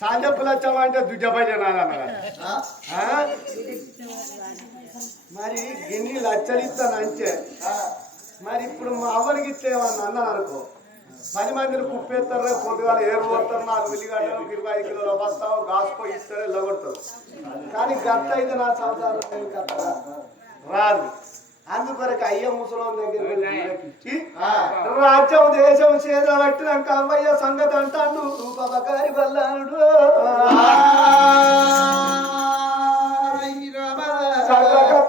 సాంజప్పులు వచ్చామంటే దుడ్డపైన మరి ఎన్ని లచ్చలు ఇస్తానంటే మరి ఇప్పుడు మా అవ్వనికి ఇచ్చేవన్నా అన్నా అనుకో 10 మందిని కుప్పేస్తారు రేపు పొద్దుగాల ఏరు పోతారు 4 ఉల్లిగడ్డలు 25 కిలోల బస్తావు గాసుపోయి ఇస్తారు వెళ్ళగొడతారు కానీ గట్ట అయితే నా సంసారం గట్ట రాదు అందుకొరకు అయ్య ముసలం దగ్గర ఇచ్చి రాజ్యం దేశం చేతులు పట్టినాక అవ్వయ్య సంగతి అంటాడు రూపకారి బల్లానుడు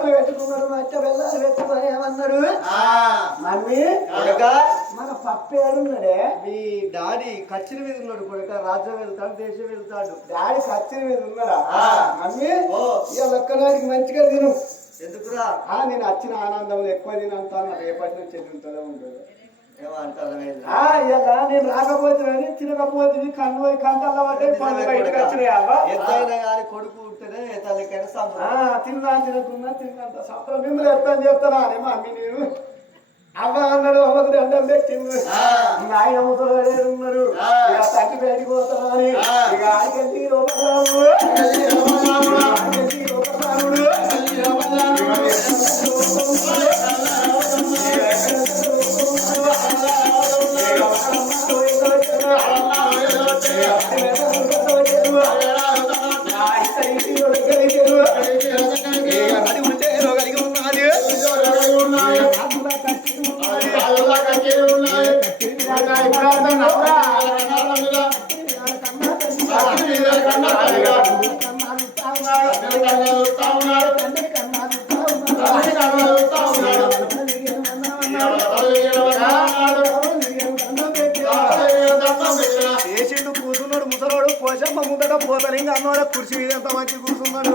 పెట్టుకున్నాడు మధ్య వెళ్ళాలి పెట్టుకుని ఏమన్నాడు మమ్మీ మన పప్పు ఏడున్నాడే మీ డాడీ కచ్చిరి మీద ఉన్నాడు కొడుక రాజ్యం వెళ్తాడు దేశం వెళ్తాడు డాడీ కచ్చిరి మీద ఉన్నాడా మమ్మీ ఇక ఒక్కనాడికి మంచిగా తిను ఎందుకురా నేను వచ్చిన ఆనందంలో ఎక్కువ తినంటాను రేపటి నుంచి ఎదుగుతూనే ఉంటుంది ఇలా నేను రాకపోతే తినకపోతే కన్ను కంటల్లో బయటకు వచ్చినాయి కొడుకు ఉంటేనే తిన్నా తినకున్నా తిన్నంత సంవత్సరం మిమ్మల్ని ఎత్తాను చెప్తానా అని మమ్మీ నేను అవ్వ అన్నాడు అవ్వకు దండం పెట్టింది ఆయన ముసలి ఉన్నారు ఇక తగ్గి బయటికి పోతాను అని ఇక ఆడికెళ్ళి రూపరాముడు కూర్చున్నాడు ముసలోడు పోషమ్మ ముందట పోతాను ఇంకా అన్నవాడ కుర్చీ మీద ఎంత మంచి కూర్చున్నాడు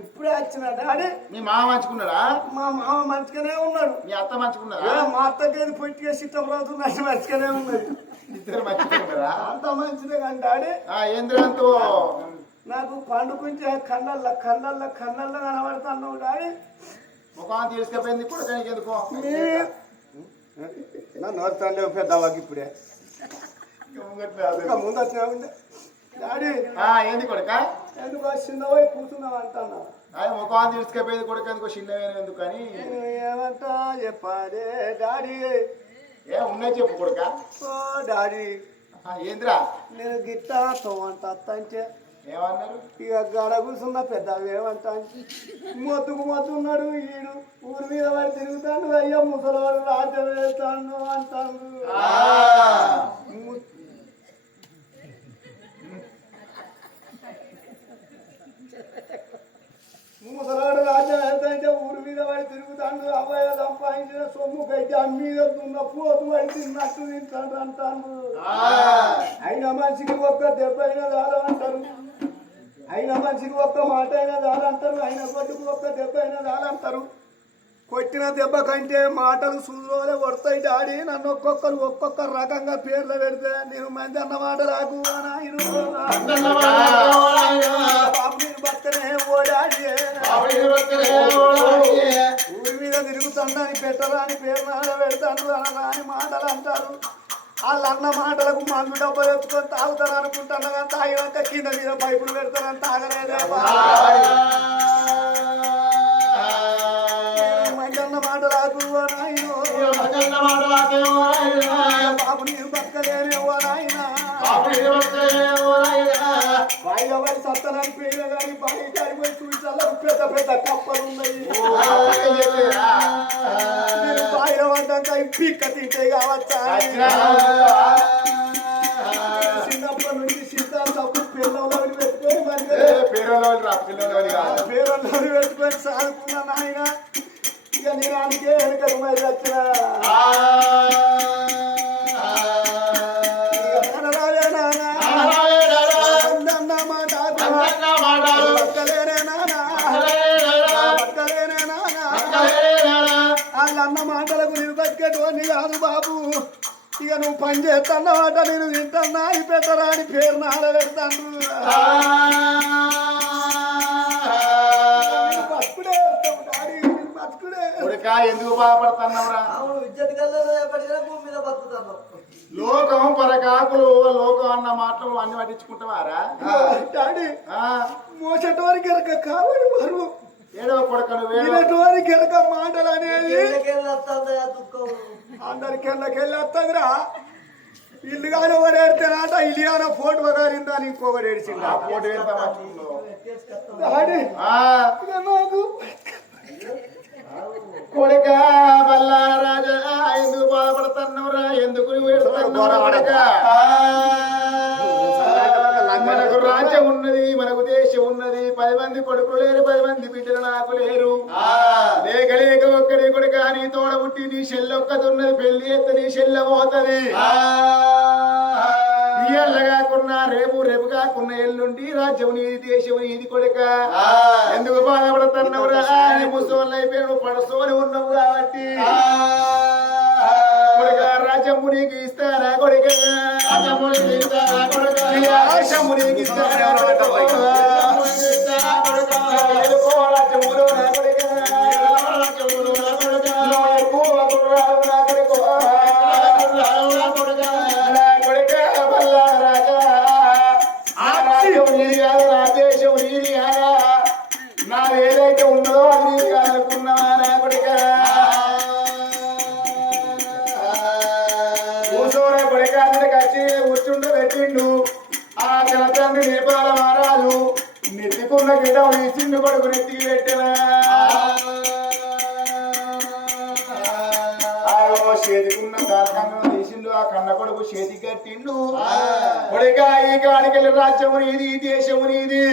ఇప్పుడే వచ్చిన డాడీ మీ మామ మంచుకున్నాడా మా మామ మంచిగానే ఉన్నాడు మీ అత్త మంచుకున్నారా మా అత్తకి పొట్టిగా సిద్ధపడుతుంది అది మంచిగానే ఉన్నది ఇద్దరు మంచుకున్నారా అంత మంచిదే కానీ డాడీ ఏంద్రంతో నాకు పండుకుంటే కళ్ళల్లో కనబడుతున్నావు డాడీ ముఖం తీసుకుపోయింది కూడా కానీ ఎందుకో నన్ను వస్తాండే పెద్దవాకి ఇప్పుడే ముందు వచ్చినా ఉండే డాడీ ఏంది కొడుక ఎందుకు చిన్నపోయి కూర్చున్నావు అంటున్నా ముఖం తీసుకుపోయింది కొడుకు ఎందుకో చిన్నవేనా ఎందుకు అని ఏమంటా చెప్పాలి డాడీ ఉన్నాయి చెప్పు కొడుక ఓ డాడీ ఏందిరా నేను గిట్టా తోమంట అంటే ఏమన్నారు ఇక గడ కూర్చున్న పెద్ద ఏమంటా మొత్తున్నాడు ఈడు ఊరి మీద వాడు తిరుగుతాడు అయ్యో ముసలివాడు రాజ్యం వేస్తాడు అంటాడు ముసలాడు రాజ్యం వెళ్తాంటే ఊరి మీద వాడి తిరుగుతాడు అబ్బాయి సంపాదించిన సొమ్ము కట్టి మీద ఉన్న పోతు వాడి తిన్నట్టు తింటాడు అంటాను అయినా మనిషికి ఒక్క దెబ్బ అయినా చాలంటారు అయినా మనిషికి ఒక్క మాట అయినా చాలంటారు అయిన కొట్టుకు ఒక్క దెబ్బ అయినా చాలంటారు కొట్టిన దెబ్బ కంటే మాటలు సులువులే కొడతాయి డాడీ నన్ను ఒక్కొక్క రకంగా పేర్లు పెడితే నేను మంది అన్న మాట రాకు బాబు నేను బతకనే ఓ డాడీ ఊరి మీద తిరుగుతాడని పెట్టరాని పేరు పెడతాను అనరాని మాటలు అంటారు వాళ్ళు అన్న మాటలకు మందు డబ్బా తెచ్చుకొని తాగుతారు అనుకుంటున్నా కానీ తాగినాక కింద మీద పైపులు పెడతారని తాగలేదే మంజన్న మాట రాకు బాబు నేను బతకలేనేవో నాయన వాయిదవాడి సత్తనాన్ని పేరు కానీ బాయి కాడిపోయి చూసాలో పెద్ద పెద్ద కప్పలు ఉన్నాయి బాయిల వంటాక పిక్క తింటే కావచ్చా చిన్నప్పటి నుంచి సీతాలు తప్పు పిల్లలు పెట్టుకొని మరి పేరు పెట్టుకొని సాదుకున్నా నాయన మరి వచ్చిన వాళ్ళన్న మాటలకు నేను బతికేటోని కాదు బాబు. ఇక నువ్వు పని చేస్తున్నావాట నేను తింటున్నా అని పెట్టరా అని పేరు నాడ పెడతాను. బతుకుడే డాడీ బతుకుడే. ఎందుకు బాధపడుతున్నావురా? లోకం పరకాకులు లోకం అన్న మాటలు అన్ని పట్టించుకుంటావారా? డాడీ మోసటోరికి ఎరక కావాలి బరువు ఏడవ కొడుకను వినటోనికి ఎరక మాటలు అనేది అందరికెళ్ళకెళ్ళి వస్తుందిరా. ఇల్లు కానీ ఒకటి ఏడితేనాట ఇల్లు కానీ ఫోటో గారిందా అని ఇంకొకటి ఏడిచింది. ఆ ఫోటో డాడీ నాకు కొడుక బల్లారాజా ఎందుకు బాధపడుతున్నావురా? ఎందుకు మనకు రాజ్యం ఉన్నది, మనకు దేశం ఉన్నది. 10 మంది కొడుకులు లేరు, 10 మంది బిడ్డలు నాకు లేరు. లేక లేక ఒక్కడి కొడుక నీ తోడ పుట్టి నీ చెల్లొక్కది ఉన్నది. పెళ్లి ఎత్త నీ చెల్ల పోతది. ఇయ్యల్ల కాకున్నా రేపు రేపు కాకున్నా ఎల్లుండి రాజ్యం నీది, దేశం నీది కొడుక. ఎందుకు బాధపడుతున్నావురా? ముసోళ్ళు అయిపోయి నువ్వు పడసోని ఉన్నావు కాబట్టి కొడుక రాజ్యము నీకు ఇస్తారా కొడుక? రాజ్యము నీకు ఇస్తారా కొడుక? రాజ్యము నీకు ఇస్తారా కొడుక? రాజ్యములో నా కొడుక, రాజ్యములో నా కొడుక, ఎక్కువ గుర్రాలు నా కొడుక, నా కొడుక, నా కొడుక బల్లారాజా. ఆ రాజ్యం నీది కాదు, నా దేశం నీది కాదా? నాది ఏదైతే ఉన్నదో అది నీది కాదనుకున్నావా నా కొడుక? కూసోర కొడుక కచ్చి కూర్చుండబెట్టిండు. ఆ తండ్రి నేపాల మహారాజు నెత్తికున్న గిడ్డం తీసిండు, కొడుకు నెత్తికి పెట్టిన చేతికున్న దానకన్నం తీసిండు. ఆ కన్న కొడుకు చేతి కట్టిండు. కొడుక ఈ కాడికెళ్ళి రాజ్యము నీది, దేశము నీది.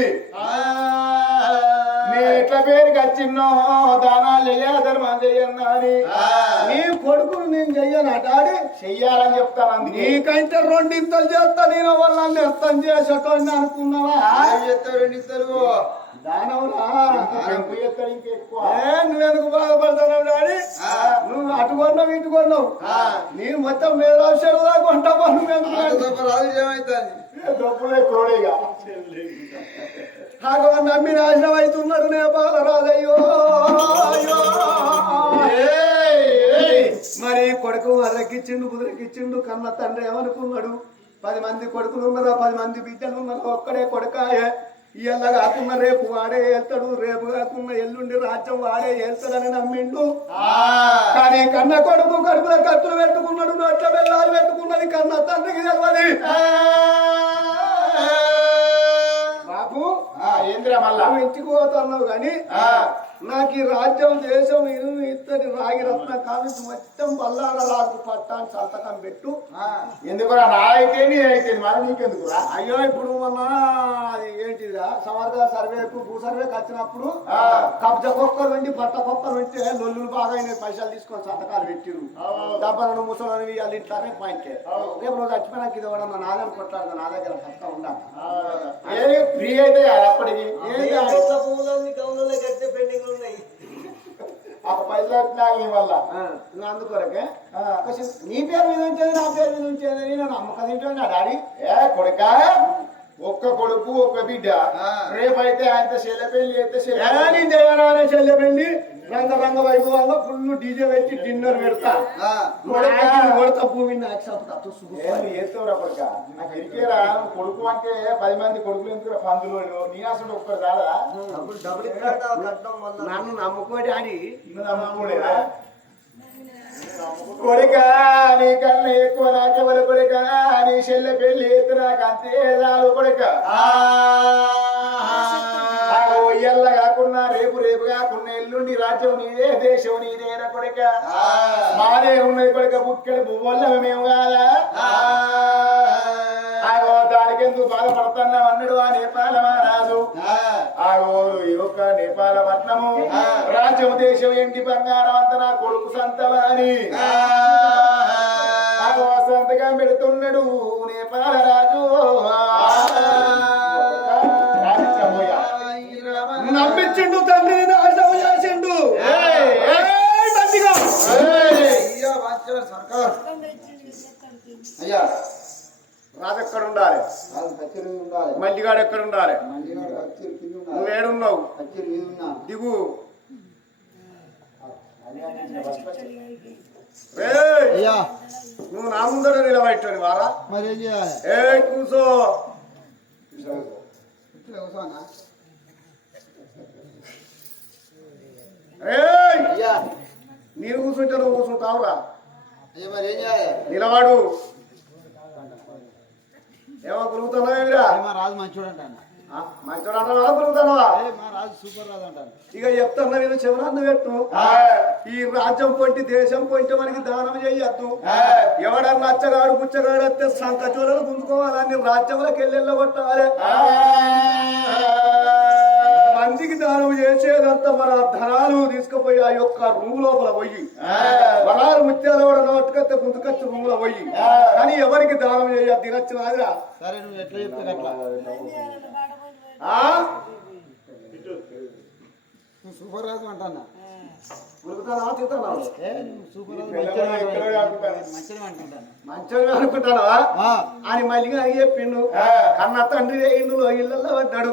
నేను ఎట్లా పేరుకి వచ్చిన్నో దానాలు చెయ్య ధర్మం చెయ్యన్నా అని నీ కొడుకును నేను చెయ్యనా డాడీ? చెయ్యాలని చెప్తాను. అందుకే నీకంటే రెండింతలు చేస్తా. నేను వాళ్ళని అర్థం చేసేటోని అనుకున్నావా? రెండింతలు దానవురా ఇంకెక్కువ. నువ్వెందుకు బాధపడతావు డాడీ? నువ్వు అటు కొన్నావు ఇటు కొన్నావు. నేను మొత్తం మేధాశరుగా కొంటా డబ్బులే క్రోడేగా నమ్మి నాశనం అవుతున్నాడు నేపాల రాజయ్యో. మరి కొడుకు అర్రకిచ్చిండు, కుదిరకిచ్చిండు. కన్న తండ్రి ఏమనుకున్నాడు? 10 మంది కొడుకులు ఉన్నారా, 10 మంది బిడ్డలు ఉన్నారా, ఒక్కడే కొడుకాయే. ఇయ్యల్ల కాకుండా రేపు వాడే వెళ్తాడు, రేపు కాకుండా ఎల్లుండి రాజ్యం వాడే వెళ్తాడని నమ్మిండు. కానీ కన్న కొడుకు కడుపులో కత్తులు పెట్టుకున్నాడు, నోట్ల బెల్లాలు పెట్టుకున్నది కన్న తండ్రికి తెలియదు. బాబు ఏంద్రా మళ్ళా ఇంటికి పోతున్నావు కానీ నాకు ఈ రాజ్యం దేశం ఇత్తడి రాగి రత్న కాలేజ్ మొత్తం బల్లాడ రాజు పట్టాన్ని సంతకం పెట్టు. ఎందుకురా? నా అయితే అయితే మరి నీకెందుకురా? అయ్యో ఇప్పుడు మొన్న అది ఏంటిదా సమర్థ సర్వేకు భూ సర్వేకి వచ్చినప్పుడు కబ్జ కుక్కలు వెండి పట్ట కుక్కలు వెంటే లొల్లులు బాగా అయినాయి. పైసలు తీసుకొని సంతకాలు పెట్టిరు. డబ్బలను ముసలి వాళ్ళు ఇట్లానే పాయింటే. రేపు రోజు చచ్చిపోయినాక ఇది కూడా నాదని కొట్లాడుతా. నా దగ్గర పక్క ఉండాలి. ఫ్రీ అయితే అప్పటికి పైసలు వల్ల అందుకొరకే నీ పేరు మీద ఉంచేది నా పేరు మీద ఉంచేది నేను అమ్మకం తింటున్నా డాడీ. కొడుక ఒక్క కొడుకు ఒక్క బిడ్డ. రేపైతే ఆయన చెల్లె పెళ్లి అయితే చెల్లె పెళ్లి రంగ రంగ వైభవంగా ఫుల్ డీజే పెట్టి డిన్నర్ పెడతా. కొడతా భూమి చేస్తావురా కొడుక? నాకు ఎరికేరా కొడుకు అంటే 10 మంది కొడుకులు ఎందుకు పందులు నీ అసలు ఒక్కరు రాదా? నన్ను నమ్ముకోడి అని నమ్ముకోలేదా? కొడుక నీకన్నా ఎక్కువ నాకెవరు కొడుక? నీ చెల్లె పెళ్లి ఎత్తు నాకు అంతే చాలు కొడుక. ఎల్ల కాకున్నా రేపు రేపు కాకున్నా ఎల్లుండి రాజ్యం నీదే, దేశం నీదేనా కొడుక? మాదే ఉన్నది కొడుక. బుక్కడు పువ్వుల మేము కాదా? దానికి ఎందుకు బాధపడుతున్నావు అన్నాడు ఆ నేపాల మహారాజు. ఆగో ఈ యొక్క నేపాల పట్నము రాజ్యం రాజ్యం దేశం ఏంటి బంగారం అంత నా కొడుకు సంతవాని సంతకం పెడుతున్నాడు నేపాల రాజు నమ్మించిండు తండ్రి నాశనం చేసిండు అయ్యా రాజు ఎక్కడ ఉండాలి మల్లిగాడు ఎక్కడ ఉండాలి నువ్వేడున్నావు దిగు నువ్వు నా ముందర నిలబెట్టాను వారా మరి ఏం చేయాలి కూర్చో నేను కూర్చుంటే నువ్వు కూర్చుంటావురా మరి ఏం చేయాలి నిలబడు ఏమో గురుగుతున్నావురా రాజు మంచోడు అంటాను మంచోడు అంటావా గురుగుతున్నావా మా రాజు సూపర్ రాజు అంటాను ఇక చెప్తున్నా నేను చివరాన్ని పెట్టు ఈ రాజ్యం పొంటి దేశం పొంటి మనకి దానం చేయొద్దు ఎవడన్నా అచ్చగాడు పుచ్చగాడు వస్తే సంకచూరలు గుంజుకోవాలని రాజ్యంలోకి వెళ్ళి కొట్టాలి మందికి దానం చేసేదంతా మన ధనాలు తీసుకుపోయి ఆ యొక్క రూమ్ లోపల పోయి వనాలు ముత్యాలు కూడా నోటుకత్తే గుంతుకచ్చి రూమ్ లో పోయి కానీ ఎవరికి దానం చేయొద్దు తినచ్చినాదిరా సరే నువ్వు ఎట్లా చెప్తే అట్లా సూపర్ రాజు అంటానా మంచిగా అనుకుంటానా అని మళ్ళీ అని చెప్పిండు కన్న తండ్రి ఇందులో ఇళ్ళల్లో పడ్డాడు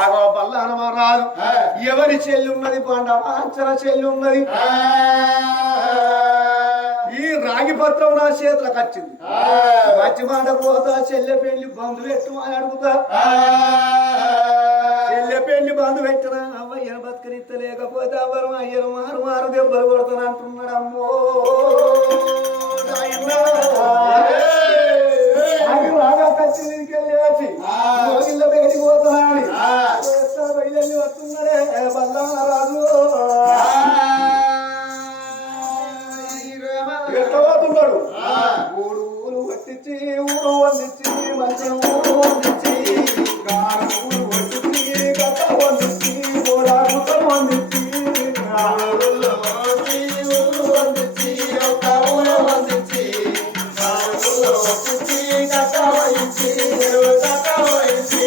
ఆగో బల్ల హనుమారాజు ఎవరి చెల్లి ఉన్నది పాండవాంచన చెల్లి ఉన్నది ఈ రాగి పత్రం నా చేతులకు వచ్చింది మంచి మాట పోతా చెల్లె పెళ్లి బంధు పెట్టు అని అడుగుతా చెల్లె పెళ్లి బంధు పెట్టినా అవ్వయ్యను బతకనిత్తలేకపోతే ఎవరు అయ్యను మారు మారు దెబ్బలు కొడతాను అంటున్నాడు అమ్మో రాగా కచ్చి నీకెళ్ళి వచ్చి ఇళ్ళ బయటికి పోతున్నాడు బయలు వస్తున్నాడే బల్లాన రాజు ఎట్లా పోతున్నాడు ఊరు పట్టించి ఊరు వందించి మంచి ఊరు వందించి ఊరు పట్టించి గట్ట వందించి ఊరాడుతం వందించి ఊరు వందించి ఒక ఊరు వందించి ఊరు పట్టించి గట్ట వహించి గట్ట వహించి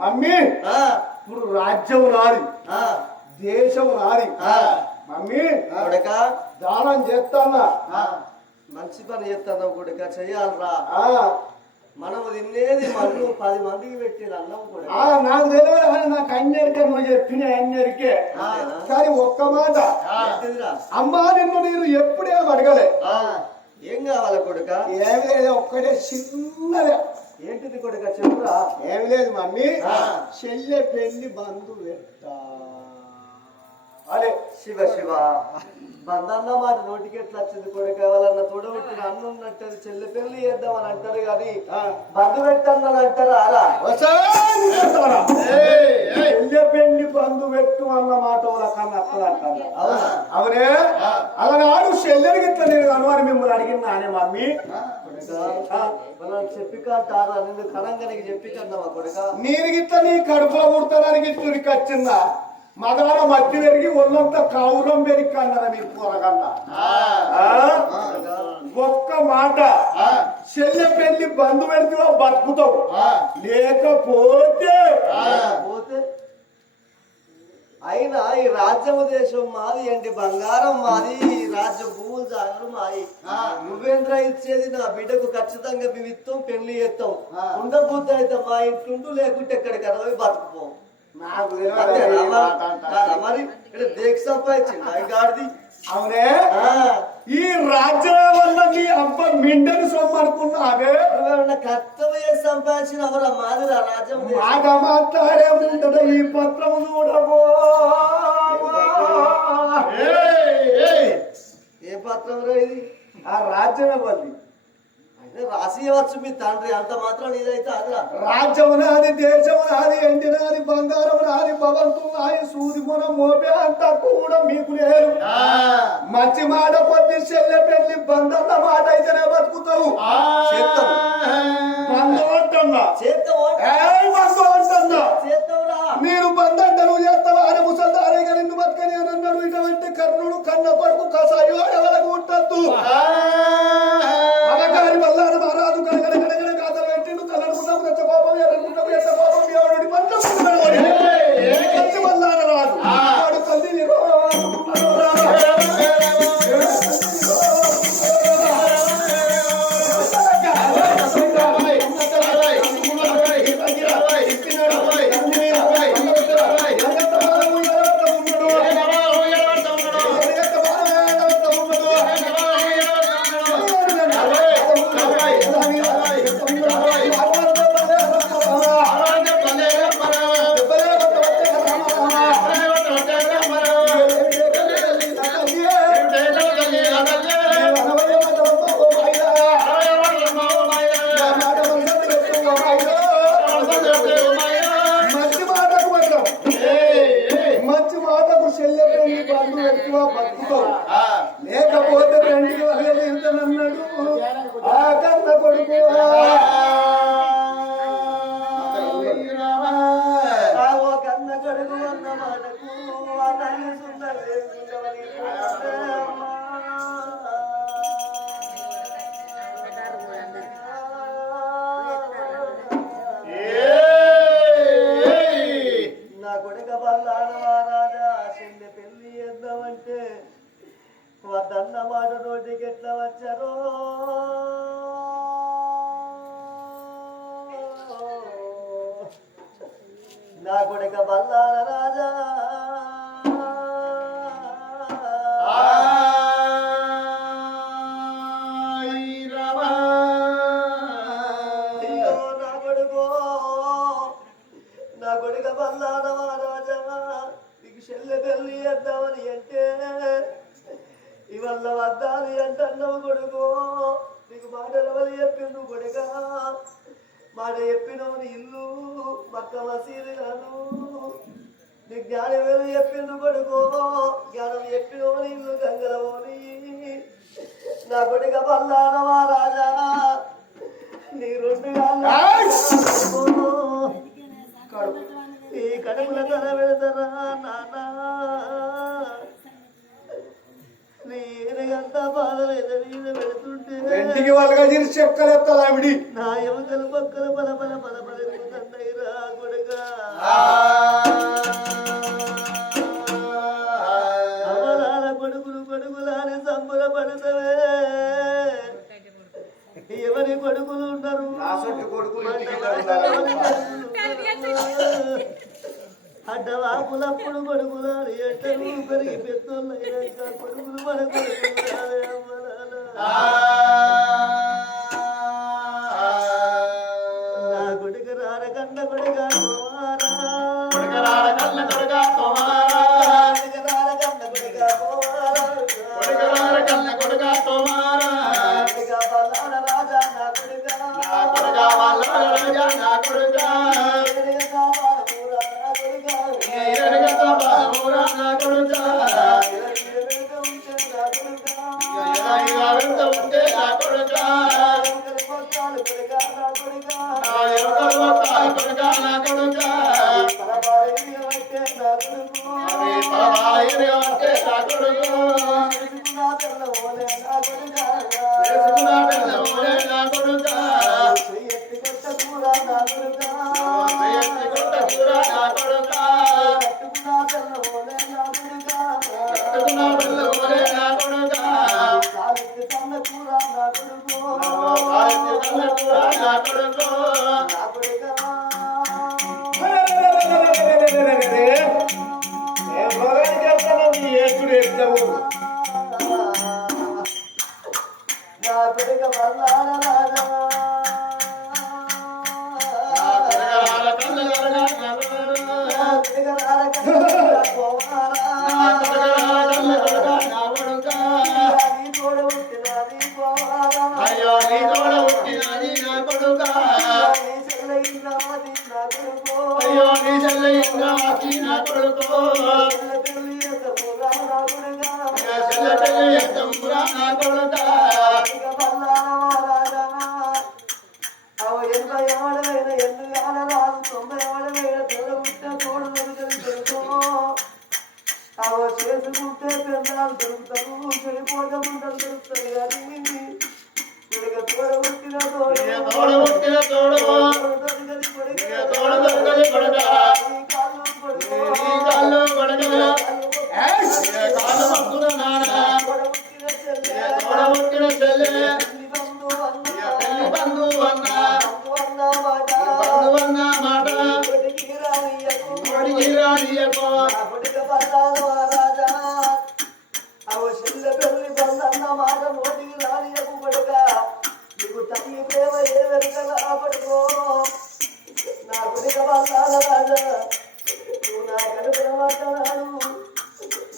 మమ్మీ ఇప్పుడు రాజ్యం నాది దేశం నాది మమ్మీ దానం చేస్తానా మంచి పని చేస్తాను కొడుక చెయ్యాలరా మనం తినేది మళ్ళీ 10 మందికి పెట్టేది అన్నం కూడా నాకు తెలియదు నాకు అన్నిరికే నువ్వు చెప్పిన అన్నిరికే కానీ ఒక్క మాట అమ్మా నిన్ను నేను ఎప్పుడేం అడగలే ఏం కావాలి కొడుక ఏమి లేదు ఒక్కటే చిన్నదే ఏంటిది కొడుక చెప్పురా. ఏమి లేదు మమ్మీ, చెల్లె పెళ్లి బంధు పెట్టా అదే శివ శివ బంధన్న మాట నోటికి ఎట్లా వచ్చింది కొడుక. వాళ్ళన్న తోడబుట్టిన అన్ను ఉన్నట్టు చెల్లె పెళ్లి చేద్దామని అంటారు కానీ బంధు పెట్టాలని అంటారు. అలా చెల్లె పెళ్లి బంధు పెట్టు అన్న మాట కన్నా అక్కడ అంటారు. అవునే అలానాడు చెల్లెడికి ఇట్లా నేను అనుమానం మిమ్మల్ని అడిగిన నానే మమ్మీ చెప్పి కాంటారా నేను కనంగానికి చెప్పి కన్నావా కొడుక. నేను గిట్లా నీ కడుపులో పుడతానికి ఇట్లకి వచ్చిందా మగవాడ మట్టి పెరిగి ఒళ్ళంతా కౌరం పెరిగి అన్నారా మీరు పూరకన్నా. ఒక్క మాట చెల్లె పెళ్లి బంధు పెడితే బతుకుతావు, లేకపోతే పోతే అయినా ఈ రాజ్యము దేశం మాది అండి, బంగారం మాది, ఈ రాజ్య భూములు జాగరు మాది. నువ్వేంద్ర ఇచ్చేది నా బిడ్డకు ఖచ్చితంగా మేము ఇస్తాం, పెళ్లి చేస్తాం. ఉండబుద్ధి అయితే మా ఇంటుంటూ లేకుంటే ఎక్కడికి అరవై బతుకుపోం. నాకు మరి ఇక్కడ దేనికి సంపాదించింది గాడిది. అవునే ఈ రాజ్యం వల్ల నీ అబ్బ మిండని సొమ్మనుకున్నావే, నువ్వేమన్నా కర్తవ్య చేసి సంపాదించిన ఎవరా మాదిరా రాజ్యం. మాట మాట్లాడే ముందట ఈ పత్రం చూడబో. ఏ పత్రం రా ఇది? ఆ రాజ్యం వల్లి అయితే రాసి ఇవ్వచ్చు మీ తండ్రి, అంత మాత్రం ఇదైతే అదిరా. రాజ్యం నాది, దేశం నాది, ఎండి నాది, బంగారం నాది, భవంతులు నాది, సూది మన మోపే అంతా కూడా మీకు లేరు. మంచి మాట పొద్దు చెల్లె పెళ్లి బంధన్న మాట అయితేనే బతుకుతావు. బంధం అంటున్నా, బంధం అంటున్నా. మీరు బంధంట నువ్వు చేస్తావా అని ముసల్దారేగా నిన్ను బతకని అని అన్నాడు. ఇటువంటి కర్ణుడు కన్న పడుకు కసాయో ఎవరికి ఉండద్దు. అలగారి బల్లాన మహారాజు కడగడ కాతలు పెట్టిండు. తలనుకున్నాము ఎంత కోపం, ఎర్రనుకున్నాము ఎంత కోపం, ఎవడి పండుగ బల్లాన రాదు వాడు తల్లి లేకపోతే రెండు వెళ్తానన్నాడు ఆ కన్న కొడుకు. కన్న కొడుకు అన్న మాటకు నా కొడుక బల్లాన మహారాజా చెల్లె పెళ్లి చేద్దామంటే వద్దన్న మాట నోటికి ఎట్లా వచ్చారో. నా కొడుక బల్లాన రాజా నా కొడుక బల్లాన మహారాజా నీకు చెల్లె పెళ్లి చేద్దామని అంటే ఇవల్ల వద్దాలి అంటున్నావు కొడుకు. నీకు మాటలు ఎవరు చెప్పిండు కొడుక, మాట చెప్పినవు నీ ఇల్లు మక్క మసీదు కాదు. నీకు జ్ఞానం ఎవరు చెప్పిండు కొడుకు, జ్ఞానం చెప్పినవు నీ ఇల్లు గంగలమోని. నా కొడుక బల్లాన మహారాజా నీ రెండు ఈ కడుపుల తల పెడతారా నానా, నేనంతా బాధలేదు మీద పెడుతుంటే ఇంటికి వాళ్ళగా తీసి చెక్కలేస్తాను ఆవిడి. నా ఎముకలు పక్కలు బల బల బల బలరా కొడుగా. అమరాల కొడుకులు కొడుకులాని సంబరపడతావే. ఎవరి కొడుకులు ఉన్నారు, అడ్డవాపులప్పుడు కొడుకులు ఎట్టరు పెరిగి పెద్దోళ్ళు అయినాక కొడుకులు మన కొడుకులు కన్న కొడుకా కుమారా కొడుకరార కన్న కొడుకా కుమారా నా కొడుకా వాళ్ళ రాజా నా కొడుకా ఎరగత బాలమూరా నా కొడుకా వెంట ఉంటే నా కొడుకా కొడుకా నా కొడుకా అవి పరమాయిగా ఉంటే నా కొడుకు చేసుకున్నా పిల్లమోలే నా కొడుకా ఎత్తి కొట్ట కూర నా కొడుకా కట్టుకున్నా పిల్లమోలే నా కొడుకా కాలెత్తి కన్న కూర నా కొడుకు ఏసుడు ఎట్లవు నా కొడుక మల్లాల రాజా అయ్యో నీ తోడ పుట్టినది నా కొడుకా అయ్యో నీ చెల్లెయ్యిందా నా కొడుకు చెల్ల చెల్లి ఎత్తమురా నా కొడుకా చేసుకుంటే పెన్నాలు దొరుకుతారు చెడిపోతే ముందలు దొరుకుతారు కానీ తోడ పుట్టిన తోడ పుట్టిన తోడు తోడ దొరకది కొడుకా నీ కాళ్ళు కొడుకలా కాళ్ళు పట్టుకున్న నాన్న తోడ పుట్టిన చెల్లె పెళ్లి బంధువు అన్న బంధువు అన్న మాట కొడికి రానియకో మాట నోటికి రానియకు పడక నీకు తల్లి ప్రేమ ఏ వెనుకగా పడుకో నా కొడుక బాల రాజా నువ్వు నా కడుపున మాట్లాడాడు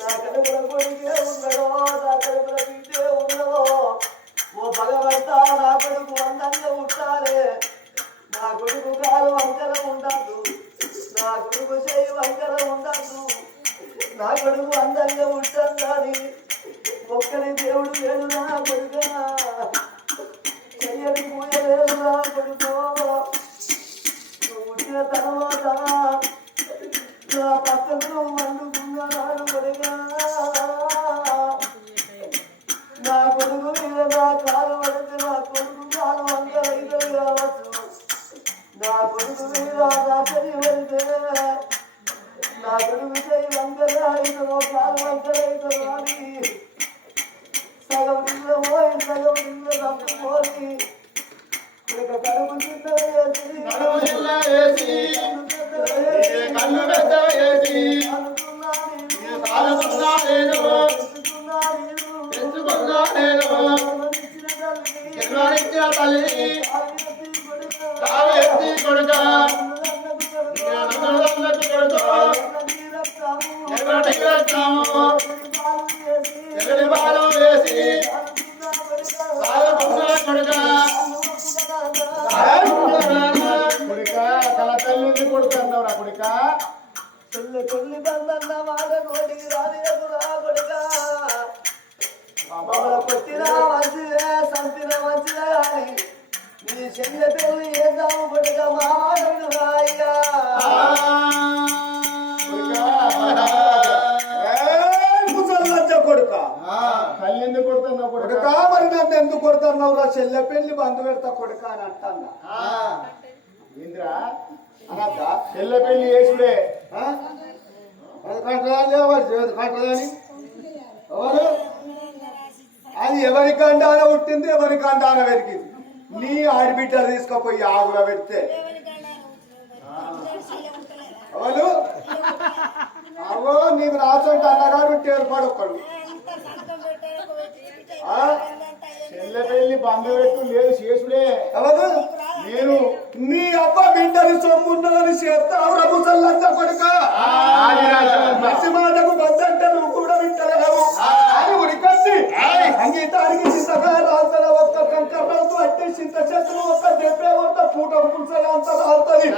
నా కడుపున కొడుకే ఉన్నాడో నా కడుపున బిడ్డే ఉన్నదో ఓ భగవంతా నా కొడుకు అందంగా ఉంటారే నా కొడుకు కాలు వంకర ఉండదు నా కొడుకు చేయి వంకర ఉండదు నా కొడుకు అందంగా ఉంటుందని ఒక్కరి దేవుడు లేడు నా కొడుక చెయ్యని పూజ లేదు నా కొడుకో పుట్టిన తర్వాత నా పక్కన వండుకున్నాడు కొడుక నా కొడుకు మీద నా కాలు పడితే నా కొడుకు కాలు వంకరైతే కావచ్చు నా కొడుకు మీద నా చెయ్యి వెళ్తే నా కొడుకు చెయ్యి వంకర అవుతుందో కాలు వంకర అవుతుందో అని సగం నీళ్ళు పోయి సగం నీళ్ళు తప్పుకొని ఇక కడుపు కింద వేసి కన్ను పెద్ద వేసి కాలుతున్నా నేను తెచ్చుకున్నా నేను ఎన్నోనిచ్చిన తల్లి కాలు ఎత్తి కొడుక కొడుకు ఎన్నటికి రక్తము ఎన్నటి బాలు వేసి కాలుతున్నా కొడుక కొడుక తల తల్లి కొడుకున్నావురా కొడుక కొల్లి బందన్న మాట నోటికి రానియకురా కొడుక కొట్టినా మంచిదే సంపిన మంచిదే కానీ నీ చెల్లె పెళ్ళి ఏదాము కొడుక మా మాటను రాయిగా కొడుక తల్లి ఎందుకు కొడుతున్నావు కొడుక మరి నన్ను ఎందుకు కొడుతున్నావు రా చెల్లె పెళ్లి బంధు పెడతా కొడుక అని అంటాన్నా ఇంద్రా అనద్దా చెల్లె పెళ్లి చేసుడే కంటరాని ఎవరు అది ఎవరి గండాన పుట్టింది ఎవరి గండాన పెరిగింది నీ ఆడిబిడ్డలు తీసుకుపోయి ఆగులో పెడితే ఎవరు అవో నీకు రాసంటే అన్నగారు ఏర్పాడు ఒక్కడు చెల్లె పెళ్లి బంధు పెట్టు లేదు చేసుడే ఎవరు నేను నీ అబ్బ బిడ్డని సొమ్మున్నదని చేస్తావు రఘుసల్లంత కొడుక మసిమాటకు బద్దంటే నువ్వు కూడా వింటలేవు అని ఉరికొచ్చి అంగీతానికి చింతగా రాల్తల ఒక్క కంకర్రంతో అట్టే చింత చేతులు ఒక్క దెబ్బే ఒక్క పూట పులుసగా అంత రాల్తది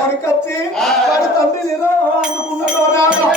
ఉరికొచ్చి వాడు తండ్రి నిలో అందుకున్నాడు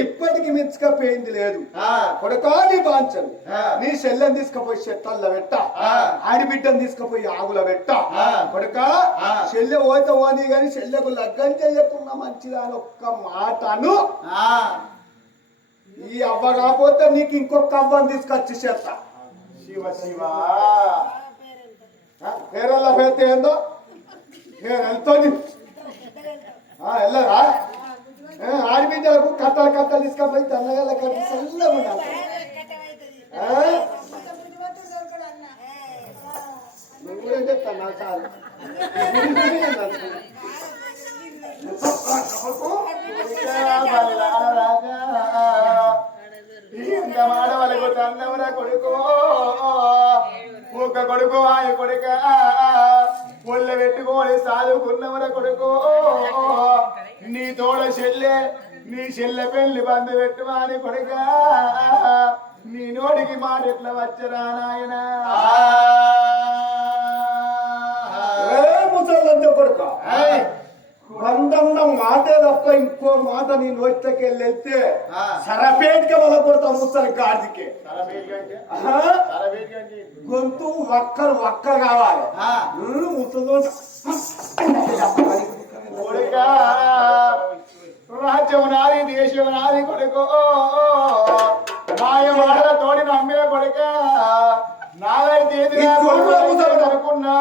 ఇప్పటికి మించకపోయింది లేదు కొడుకా నీ బాంచను నీ చెల్లెని తీసుకుపోయి చెత్తల్లో పెట్ట ఆడిబిడ్డను తీసుకుపోయి ఆగుల పెట్ట కొడుక చెల్లె పోతే పోనీ గాని చెల్లెకు లగ్గం చేయకుండా మంచిదా అని ఒక్క మాటను ఈ అవ్వ కాకపోతే నీకు ఇంకొక అవ్వని తీసుకొచ్చి చేస్తా శివ శివ పేరల్ల పేరు ఏందో నేను వెళ్తాను వెళ్ళరా ఆడిబిడ్డలకు కట్టలు కట్టలు తీసుకపోయి దన్నగల కట్టి చల్లగా ఉండాలి నువ్వు కూడా చెప్తాను నా చాలు ఎంత మాట వాళ్ళకు తన్నవరా కొడుకో ఒక కొడుకు ఆయన కొడుక ఒళ్ళ పెట్టుకోని సాదుకున్నవరా కొడుకో నీ తోడ చెల్లె నీ చెల్లె పెళ్లి బంధు పెట్టువాని కొడుక నీ నోడికి మాట ఎట్లా వచ్చరా నాయన ముసలంటే కొడుక బంధంలో మాటే తప్ప ఇంకో మాట నీ నోటికి వెళ్తే సరపేట్గా వల్ల కొడతా ముసలి గాడికి గొంతు ఒక్క కావాలి ముసలి రాజ్యం నాది దేశం నాది కొడుకో మాయమాటల తోడి నమ్మిన కొడుక నాదైతే అనుకున్నా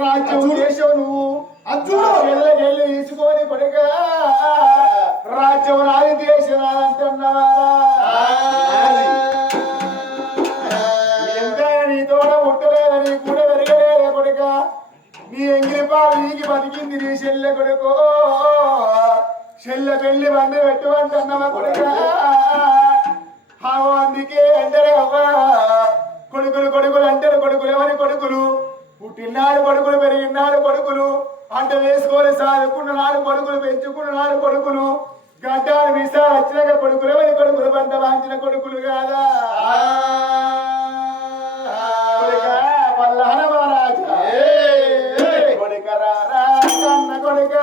రాజ్యం దేశం నువ్వు అచ్చుడు తీసుకొని కొడుక రాజ్యం నాది దేశం నాదంటున్నావా ఎంతైనా నీ తోడ ముట్టలేదని కూడా పెరగలేదా కొడుక నీ ఎంగిలి పాలు నీకి బతికింది నీ చెల్లె కొడుకో చెల్లె పెళ్లి బండి పెట్టుకుంటున్నావా కొడుక అందుకే అంటారు అవ్వా కొడుకులు అంటారు కొడుకులు ఎవరి కొడుకులు పుట్టినాడు కొడుకులు పెరిగినాడు కొడుకులు అంట వేసుకొని సాదుకున్న నాడు కొడుకులు పెంచుకున్న నాడు కొడుకులు గడ్డాలు వీసా వచ్చినాక కొడుకులు ఎవరి కొడుకులు పంట వాంచిన కొడుకులు కాదా పల్లాన మహారాజా కొడుక రారా కన్న కొడుక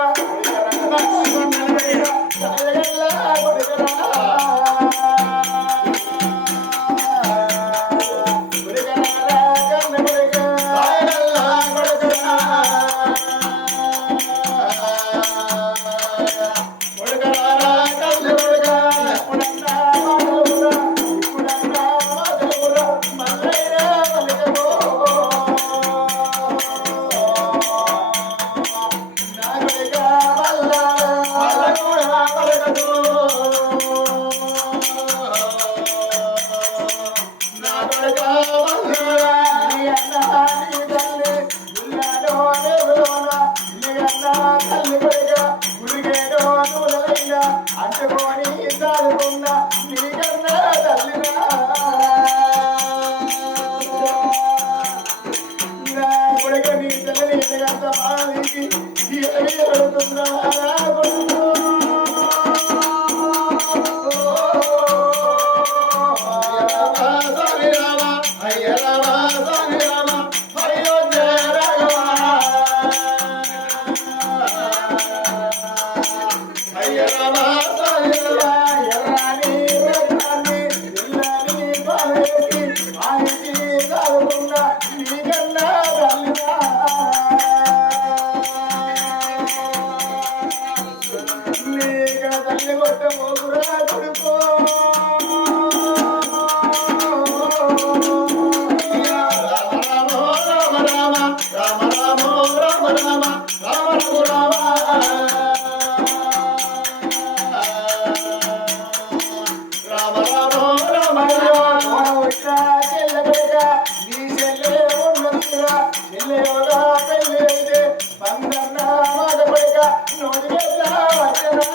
యోగా పెళ్ళి అయితే పందన్న మాట కొడుక నోటి మీద వచ్చనా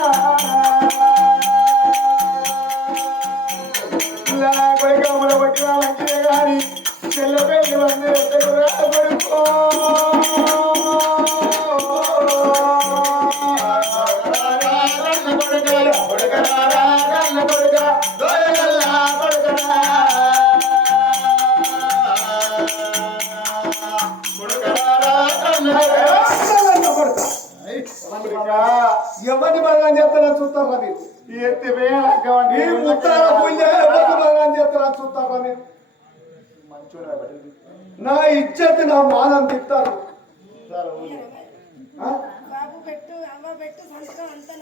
కొడుక మన పట్టిన మంచిదే కానీ చెల్ల పెళ్లి మంది ఎద్దకు కొడుకో ఎవరిని బలగాని చెప్తారా చూస్తారా మీరు ముత్తార పుణ్య ఎవరిని బలగాని చెప్తారా చూస్తారా మీరు నా ఇచ్చేది నా మానం తిట్టారు బాబు పెట్టు అమ్మ పెట్టు సంతకం అంతా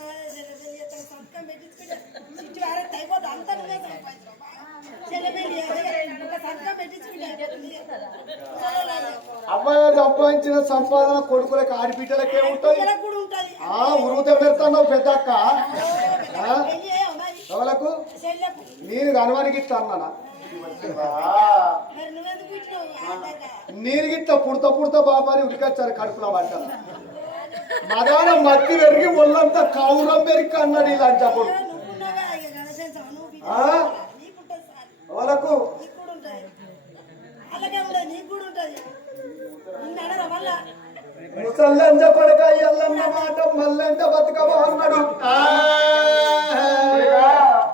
సంతకం పెట్టించుకుంటే చిట్టి వారంత అయిపోతుంది అంతా నువ్వే సంతకం పెట్టించుకుంటే అబ్బాయి సంపాదించిన సంపాదన కొడుకులకి ఆడిపిట్టలకే ఉంటుంది కూడా ఉంటది ఉరుత పెడతాను పెద్దక్క ఎవలకు నేను కనవానికి ఇట్లా అన్నానా మరి నువ్వెందుకు ఇచ్చినావు నేను గిట్ట పుడత బాబాని ఉడికొచ్చారు కడుపులో పడ్డ మదాన మత్తి పెరిగి ఒళ్ళంతా కౌరం పెరిగి అన్నాడు ఇలా చెప్పడు వాళ్ళకు ముసల్లంజ పడక ఎల్లన్న మాట మల్లంట బతుకమా అన్నాడు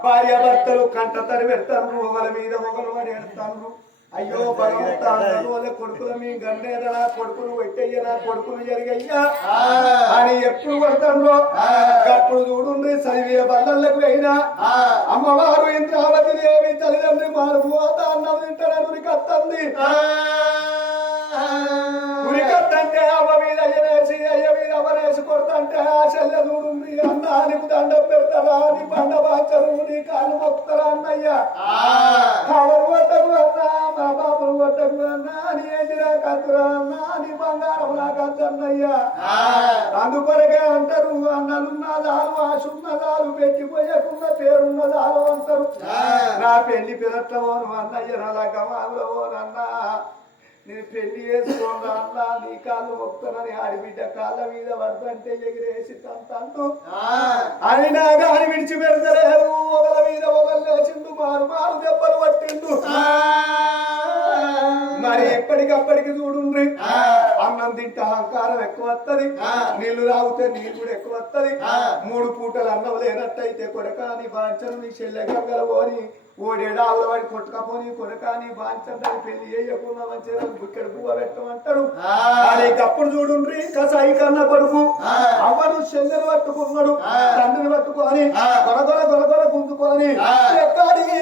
భార్య భర్తలు కంట తరి పెడతాను ఒకరి మీద ఒకరు వాడి ఎడతాను అయ్యో భగవంతా వాళ్ళ కొడుకుల మీ గన్నేదనా కొడుకులు పెట్టయ్యనా కొడుకులు జరిగయ్యా అని ఎప్పుడు పడతాను అప్పుడు చూడుండ్రి చదివే బల్లలకు అయినా అమ్మవారు ఇంద్రావతి దేవి తల్లిదండ్రి మారుపు అన్నం తింటాడని ఉరికత్తంది ఉరికత్తంటే అమ్మ మీద అయ్యనేసి అయ్య మీద అమ్మనేసి కొడుతుంటే ఆ చెల్లె చూడుంది అన్న నీకు దండం పెడతారా నీ బండ బాచరు నీ కాళ్ళు మొక్కుతారా అన్నయ్యా కవరు కొట్టకు అన్నా మా బాబులు కొట్టకు అన్నా నీ ఎదిరా కత్తురా అన్నా నీ బంగారం నాకద్దన్నయ్యా అందుకొరకే అంటారు అన్నలున్నదాలు ఆశున్నదాలు పెట్టిపోయకున్న పేరున్నదాలు అంటారు నా పెళ్లి పిలట్లమోను అన్నయ్య నలా గమాలమోనన్నా నేను పెళ్లి చేసుకోను అన్నా నీ కాళ్ళు మొక్కుతానని ఆడిబిడ్డ కాళ్ళ మీద పడుతుంటే ఎగిరేసి తంతంటూ అని నా గాని విడిచి పెడతలేదు ఒకళ్ళ మీద ఒకళ్ళు లేచిండు మారు మారు దెబ్బలు పట్టిండు మరి ఎప్పటికప్పటికి చూడుండ్రి అన్నం తింటే అహంకారం ఎక్కువ వస్తుంది నీళ్లు తాగితే నీళ్ళు కూడా ఎక్కువ వస్తుంది 3 పూటలు అన్నం లేనట్టయితే కొడకాని బాంచను నీ చెల్లె గంగల పోని ఓడేడా ఆవుల వాడి కొట్టుకపోని కొడకాని బాంచని పెళ్లి చేయకుండా మంచిగా బుక్కెడు పువ్వ పెట్టమంటాడు అని అప్పుడు చూడుండ్రి కసాయి కన్న కొడుకు అవ్వను చెల్లెలు పట్టుకున్నాడు తండ్రిని పట్టుకొని గొడగొల గొడగొల గుంజుకొని ఎక్కడికి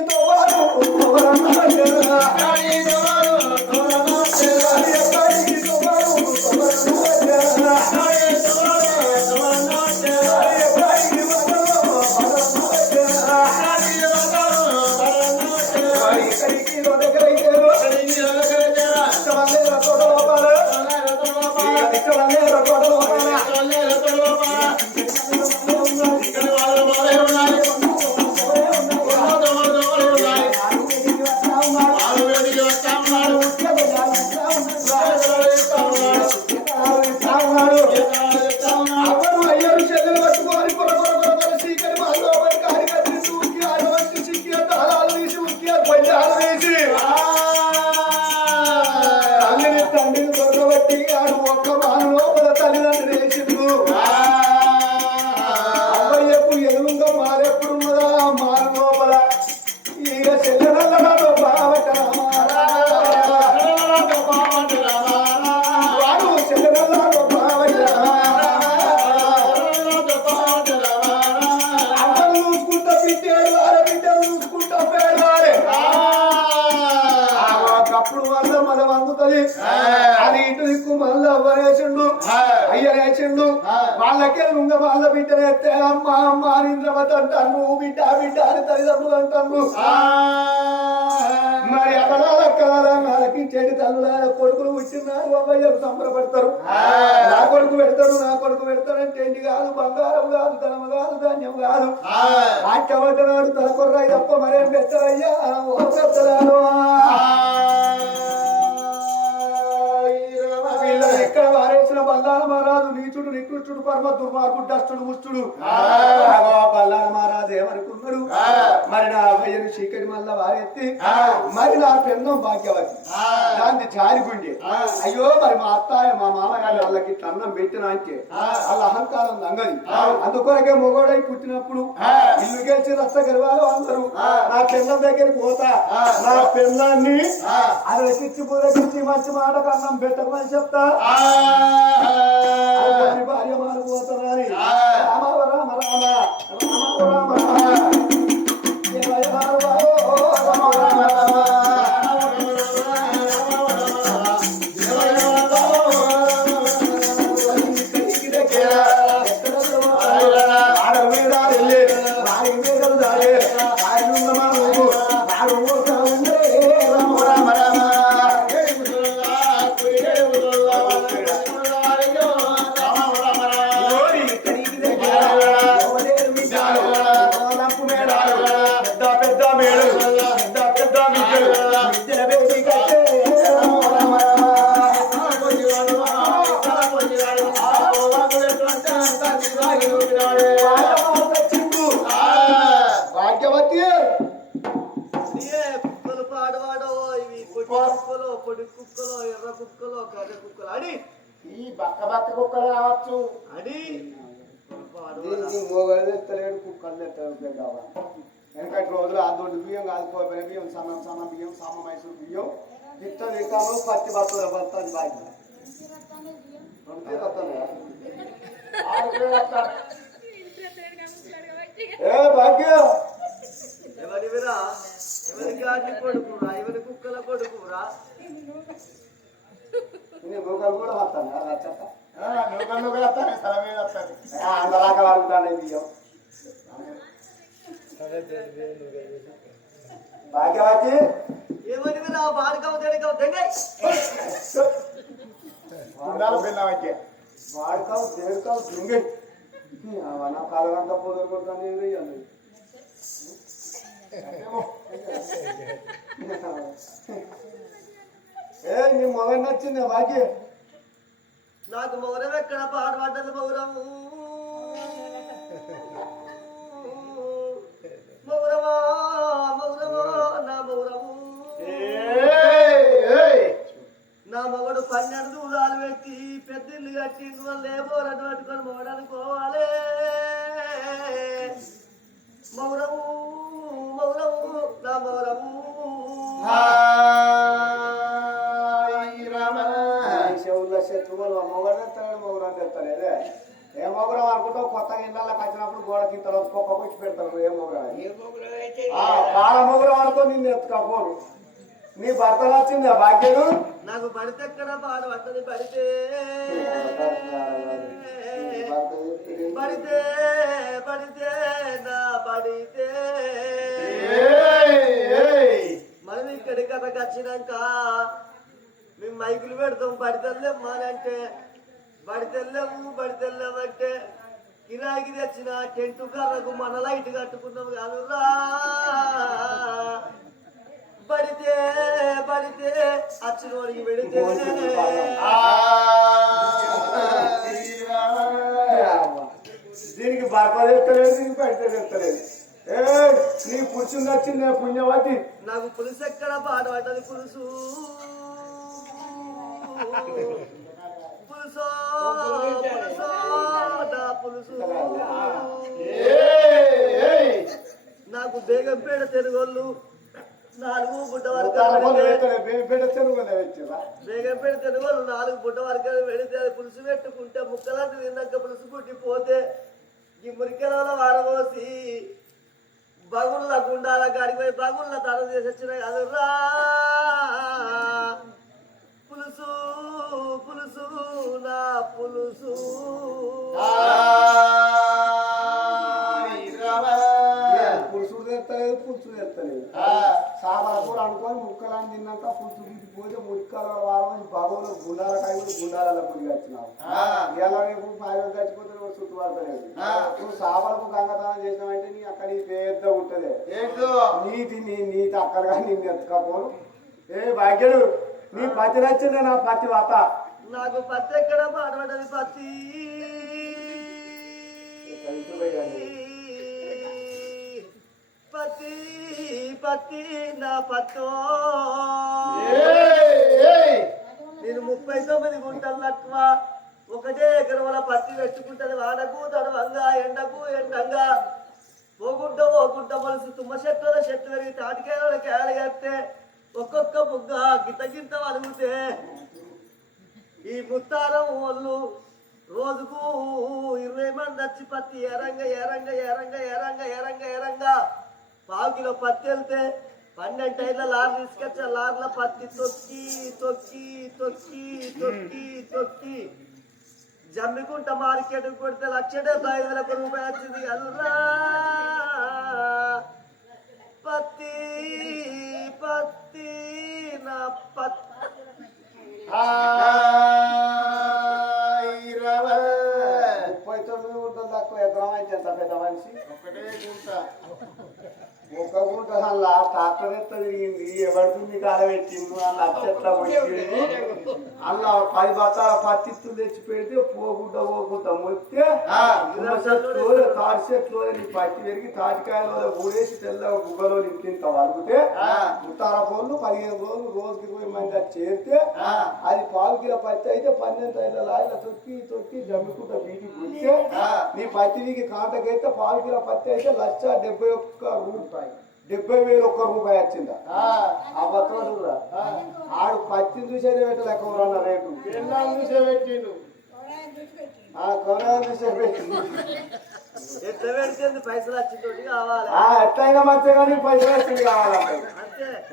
అది ఇటు దిక్కు మళ్ళీ అవ్వరేసిండు అయ్యరేసిండు వాళ్ళకే నుంగ వాళ్ళ బిడ్డనేస్తే అమ్మ అమ్మ అని ఇంద్రవతి అంటాను బిడ్డ బిడ్డ అని తల్లిదండ్రులు అంటాను మరి అక్కడాలకి చెడు తల్లుల కొడుకులు పుట్టినారు అవ్వయ్యకు సంబరపడతారు నా కొడుకు పెడతాడంటే ఏంటి కాదు బంగారం కాదు ధనము కాదు ధాన్యం కాదు ఆటవడ్డనాడు తల కొర్రాయి తప్ప మరేం పెట్టరయ్యా ఓ పెద్దరాను బల్లాల మహారాజు నీచుడు నికృష్టుడు పరమ దుర్మార్గుడు దస్తుడు ముష్టుడు బల్లాల మహారాజు ఏమనుకున్నాడు మరి నా అభయ్యను చీకటి మల్ల వారెత్తి మరి నా పెందం భాగ్యవతి దాన్ని జారిగుండి అయ్యో మరి మా అత్తాయ మా మామగారి వాళ్ళకి ఇట్లా అన్నం పెట్టినా అంటే వాళ్ళ అహంకారం దంగది అందుకొరకే మొగోడై పుట్టినప్పుడు ఇల్లు గెలిచి రచ్చ గర్వాలు అందరూ నా పెందం దగ్గరికి పోతా నా పెందాన్ని అదకిచ్చి పూరకిచ్చి మంచి మాట అన్నం పెట్టకమని చెప్తా భార్య మారిపోతున్నారని రామ రామ రామ రామ రామ రామ పొడి కుక్కలో ఎర్ర కుక్కలో కర్ర కుక్కలు అడి ఈ బక్క బక్క కుక్కలు కావచ్చు అడి మొగలు ఎత్తలేడు కుక్కలు ఎత్తలేదు కావాలి వెనకటి రోజులు ఆ దొడ్డు బియ్యం కాదుకోపోయిన బియ్యం సన్న బియ్యం సామ మైసూరు బియ్యం తిట్టాను పత్తి బట్టలు బతుంది బాధ్యత ఏ భాగ్యం ఎవరివిరా ఎవరి గాడి కొడుకురా ఎవరి కుక్కల కొడుకురా మొగలు కూడా వస్తాను చెత్త నూకలు వస్తాయి సర మీద వస్తుంది అందలాగా వాడుతాను బియ్యం భాగ్యవతి ఎవరివిరా బాడకవు తెడకవు దెంగై ఉండాలి పిల్లవాకి వాడుకావు దేడుకావు దింగై నా కాలగంట పొదలు కొడతాను ఏ నీ మొగలు నచ్చింది భాగ్య నాకు మౌరం ఎక్కడ పాడబడ్డది మౌరము మౌరమా మౌరమా నా మౌరము నా మగడు 12 దూరాలు పెట్టి పెద్ద ఇల్లు కట్టింది వాళ్ళు ఏ బోరని పట్టుకొని మోడనుకోవాలి మౌరము మౌరము నా మౌరము చెవుల్లో శత్రువులు మొగలు ఎత్తాడు మొగలు అంటే ఎత్తలేదే ఏ మొగరం అనుకుంటావు కొత్తగా ఇళ్ళకి వచ్చినప్పుడు గోడకి తర్వాత కుక్క వచ్చి పెడతారు ఏ మొగరం పాల మొగరం అనుకో నిన్ను ఎత్తుకపోరు నీ భర్త వచ్చిందా భాగ్యుడు నాకు పడితే ఎక్కడ పాడు పట్టది పడితే పడితే పడితే నా పడితే మనం ఇక్కడికి అక్కడికి వచ్చినాక మేము మైకులు పెడతాం పడితెల్లేమ్మా అంటే పడితెల్లేమంటే కిరాయికి తెచ్చిన టెంటు కర్రకు మన లైట్ కట్టుకున్నాం కాదురా పడితే పడితే అచ్చినోడికి పెడితే దీనికి భర్త తెస్తలేదు దీనికి పడితే తెస్తలేదు ఏ నీ పురుషుని వచ్చింది పుణ్యవతి నాకు పులుసు ఎక్కడ పాట పడ్డది పులుసు పులుసో పులుసో నా పులుసు నాకు బేగంపేట తెలుగోళ్ళు 4 బుడ్డ వర్గాలు బేగంపేట తెలుగోళ్ళు 4 బుడ్డ వర్గాలు పెడితే అది పులుసు పెట్టుకుంటే ముక్కలాంటి తిన్నాక పులుసు పుట్టిపోతే ఈ మురికెల వారబోసి బగుళ్ళ గుండాల కాడికి పోయి బగుళ్ళ తరం చేసి వచ్చిన కదురా పులుసు పులుసు నా పులుసు పులుసుడు తెస్తలేదు పులుసు తెస్తలేదు సాపల కూర అనుకొని ముక్కలని తిన్నాక పులుసు తీసిపోతే మురికాల వారం బాగోలు గుండాల కాయలు గుండాలలో పులి వచ్చినావు ఇలా రేపు 5 చచ్చిపోతే చుట్టూ పడతలేదు నువ్వు సాపలకు గంగతనం చేసినావంటే నీ అక్కడి పెద్ద ఉంటది నీతి అక్కడ కానీ నిన్ను ఎత్తుకపోను ఏ భాగ్యుడు నీ పతి నచ్చింది నా పతి వాత నాకు పత్తి ఎక్కడ పాడబడ్డది పత్తి పత్తి పత్తి నా పత్తో నేను 39 గుంటలు తక్కువ ఒకటే ఎకరముల పత్తి పెట్టుకుంటది వాడకు తడవంగా ఎండకు ఎండంగా ఓగుంట మనిషి తుమ్మ చెట్ల చెట్టు పెరిగి తాటికాయల కాయలు కడితే ఒక్కొక్క బుగ్గ గింత వలుగుతే ఈ ముత్తారం వాళ్ళు రోజుకు 20 మంది వచ్చి పత్తి ఎరంగా 1/2 కిలో పత్తి వెళ్తే 12 టైర్ల లారీ తీసుకొచ్చా లారీల పత్తి తొక్కి జమ్మికుంట మార్కెట్ కొడితే 1,75,000 రూపాయలు వచ్చింది అల్లా పత్తి నా పత్తి 39 గుంటలు తక్కువ ఎకరం అయితే ఎంత పెద్ద మనిషి ఒక గుంట అలా ట్రాక్టర్ ఎత్త తిరిగింది ఎవరికి కాలబెట్టిండు అలా అచ్చట్లా వచ్చింది అలా 10 బత్తాల పత్తిత్తులు తెచ్చి పెడితే పోగుంట మొత్తే తాటి చెట్లు పత్తి పెరిగి తాటికాయలో ఊడేసి తెల్ల గుగ్గలో ఇంత వరుగుతే ముత్తార పోళ్ళు 15 రోజులు రోజుకి 20 మంది చేరితే అది 1/4 కిలో పత్తి అయితే 12 టైర్ల లారీల తొక్కి జమ్మికుంట బీటికి పుడితే నీ పత్తికి కాంటకైతే 1/4 కిలో పత్తి అయితే 1,71 రూపాయి వచ్చిందా ఆ బతుడు ఆడు పత్తిని చూసేది పెట్టలేక రేటు చూసే పెట్టిండు చూసే పెట్టిండు ఎట్లా పెడితే పైసలు వచ్చింది కావాలి ఎట్లయినా మంచిగా కానీ పైసలు వచ్చింది కావాలంటే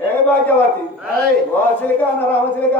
ఏ భాగ్యవతి ఓసిలిక రామసిలిక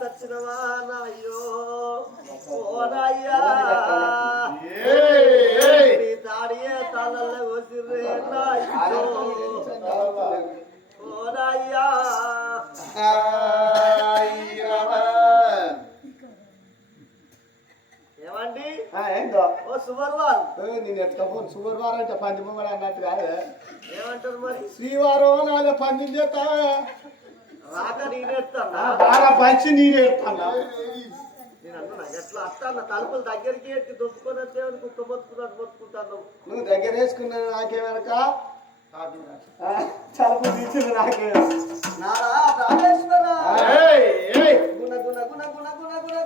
సచ్చినవా నాయ్యో ఓ నాయ్యా తాడియే తాళల్లో వసిరే నాయ్యో ఓ నాయ్యా ఏమండి ఏంటో ఓ సువర్వాల్ నేను ఎట్లా శుక్రవారం అంటే పంది మొమ్మడి అన్నట్టు కాదు ఏమంటారు మరి శ్రీవారం నాలుగు పంది చేస్తా రాక నేనేస్తాను బాగా పంచి నేను ఎడతాను నేను అన్నా ఎట్లా అత్తాను తలుపులు దగ్గరికి ఎత్తి దొప్పుకొని వచ్చేవని కుక్క మొత్తుకుంటాను నువ్వు దగ్గర వేసుకున్నాను నాకేమనక తలుపు తీసింది నాకే నారా రాజేశ్వరా గుణ గుణ గుణ గుణ గుణ గుణ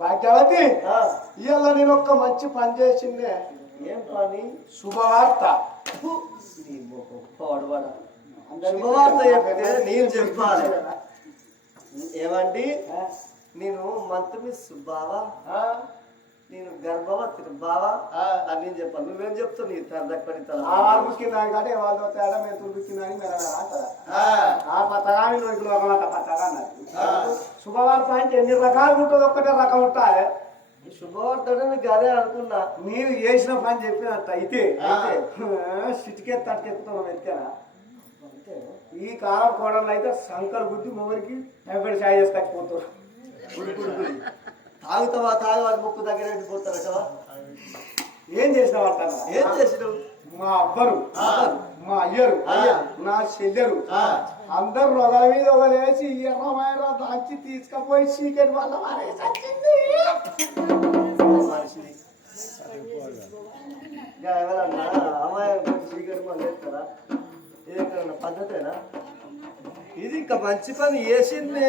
భాగ్యవతి ఇవాళ నేను ఒక్క మంచి పని చేసిందే ఏం పని శుభవార్త శుభవార్త చెప్తే నేను చెప్పాలి ఏమండి నేను మంత్రి బావా నేను గర్భవతి బావా అని నేను చెప్పాను. నువ్వేం చెప్తావు? నీ తరదక్కడి వాళ్ళు బుక్కిందని కంటే వాళ్ళు తేడా మేము తుడిపించిందని మీరు అంటారా? ఆ పత్తగాని రోజులు ఒకమాట పత్తగా అన్నారు. శుభవార్త అంటే ఎన్ని రకాలు ఉంటుంది, ఒక్కటే రకం ఉంటాయి. శుభవార్తని గదే అనుకున్నా. మీరు చేసిన పని చెప్పినట్టు అయితే సిటికే తట్టుకెత్తుతున్నాం వెతికారా? ఈ కాలం కోడలు అయితే సంకల బుద్ధి మొగరికి ఎవరి సాయి చేసి తగ్గిపోతారు. తాగుతావా తాగవారి ముక్కు దగ్గర వెళ్ళిపోతారు కదా. ఏం చేసిన వార్త? ఏం చేసినావు? మా అబ్బరు, మా అయ్యరు, నా చెల్లెరు అందరు రొగల మీద ఒకలేసి ఎర్రమైన దాచి తీసుకుపోయి చీకటి వల్ల ఎవరన్నా అమ్మాయి చీకటి పని చేస్తారా? ఇది ఎక్కడ పద్ధతేనా? ఇది ఇంకా మంచి పని చేసిందే